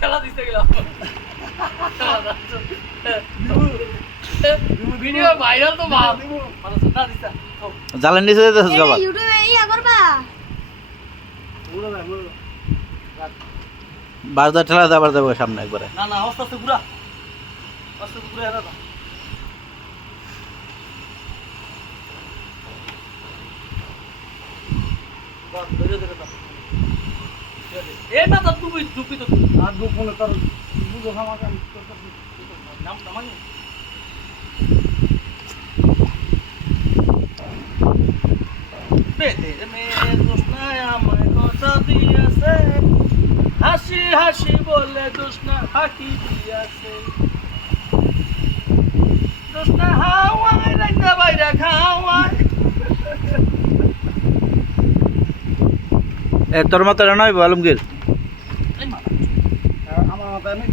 খেলা দিতে গেলাম ভিডিও ভাইরাল তো বাপ মানে সুন্দর দিছা জালের নিচে যেতেছিস বাবা ইউটিউবে ইয়া করবা বারদা ঠেলা দে আবার যাবো সামনে একবারে না না আস্তে আস্তে ঘুরা এরা না এ না তো তুমি দুপি তো আর দুপনে তার বুঝো আমাকে নাম নামানি বেদের মেয়ে দোষনায় আমায় কথা দিয়েছে হাসি হাসি বলে দোষনা ফাঁকি দিয়েছে দোষনা হাওয়ায় রাইন্দা বাইরা খাওয়ায় তোর মতো নয় আলমগীর আমার মাথায় নেই